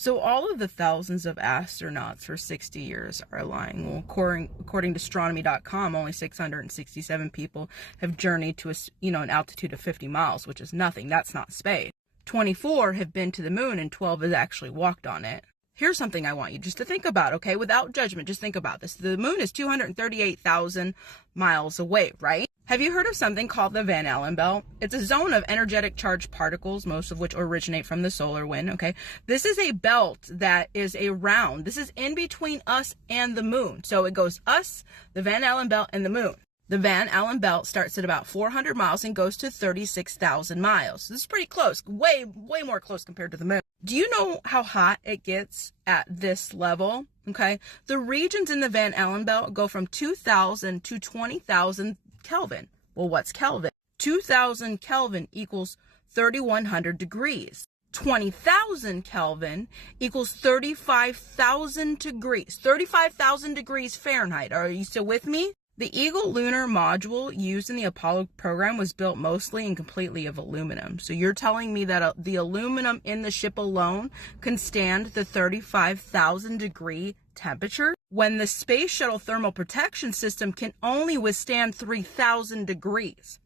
So all of the thousands of astronauts for 60 years are lying. Well, according to astronomy.com, only 667 people have journeyed to an altitude of 50 miles, which is nothing. That's not space. 24 have been to the moon and 12 has actually walked on it. Here's something I want you just to think about, okay? Without judgment, just think about this. The moon is 238,000 miles away, right? Have you heard of something called the Van Allen belt? It's a zone of energetic charged particles, most of which originate from the solar wind, okay? This is a belt that is around. This is in between us and the moon. So it goes us, the Van Allen belt, and the moon. The Van Allen belt starts at about 400 miles and goes to 36,000 miles. This is pretty close, way more close compared to the moon. Do you know how hot it gets at this level? Okay, the regions in the Van Allen belt go from 2,000 to 20,000 Kelvin. Well, what's Kelvin? 2,000 Kelvin equals 3,100 degrees. 20,000 Kelvin equals 35,000 degrees. 35,000 degrees Fahrenheit. Are you still with me? The Eagle lunar module used in the Apollo program was built mostly and completely of aluminum. So you're telling me that the aluminum in the ship alone can stand the 35,000 degree temperature, when the Space Shuttle thermal protection system can only withstand 3,000 degrees.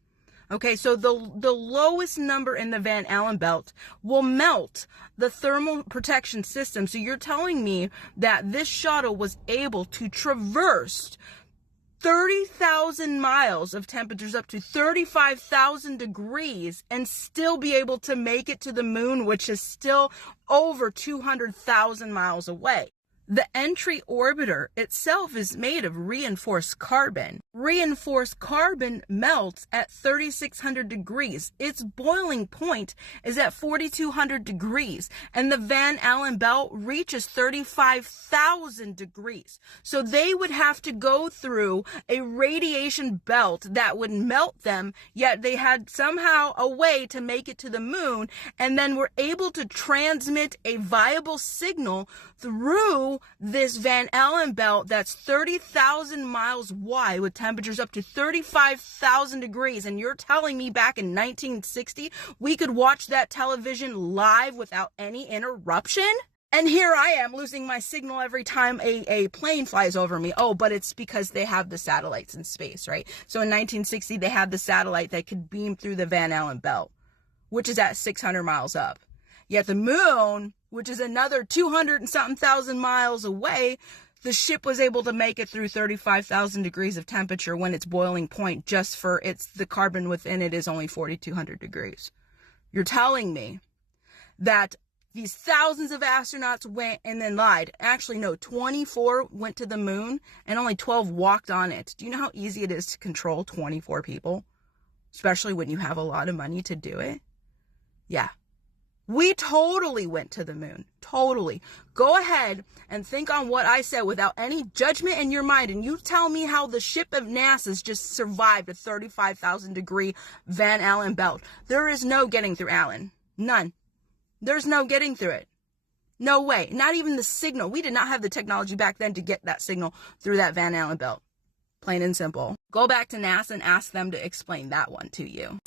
Okay, so the lowest number in the Van Allen belt will melt the thermal protection system. So you're telling me that this shuttle was able to traverse 30,000 miles of temperatures up to 35,000 degrees and still be able to make it to the moon, which is still over 200,000 miles away. The entry orbiter itself is made of reinforced carbon. Reinforced carbon melts at 3,600 degrees. Its boiling point is at 4,200 degrees, and the Van Allen belt reaches 35,000 degrees. So they would have to go through a radiation belt that would melt them, yet they had somehow a way to make it to the moon, and then were able to transmit a viable signal through this Van Allen belt that's 30,000 miles wide with temperatures up to 35,000 degrees. And you're telling me back in 1960, we could watch that television live without any interruption? And here I am losing my signal every time a plane flies over me. Oh, but it's because they have the satellites in space, right? So in 1960, they had the satellite that could beam through the Van Allen belt, which is at 600 miles up. Yet the moon, which is another 200 and something thousand miles away, the ship was able to make it through 35,000 degrees of temperature when its boiling point just for the carbon within it is only 4,200 degrees. You're telling me that these thousands of astronauts went and then lied. Actually, no, 24 went to the moon and only 12 walked on it. Do you know how easy it is to control 24 people? Especially when you have a lot of money to do it? Yeah. We totally went to the moon. Totally. Go ahead and think on what I said without any judgment in your mind. And you tell me how the ship of NASA's just survived a 35,000 degree Van Allen belt. There is no getting through Allen. None. There's no getting through it. No way. Not even the signal. We did not have the technology back then to get that signal through that Van Allen belt. Plain and simple. Go back to NASA and ask them to explain that one to you.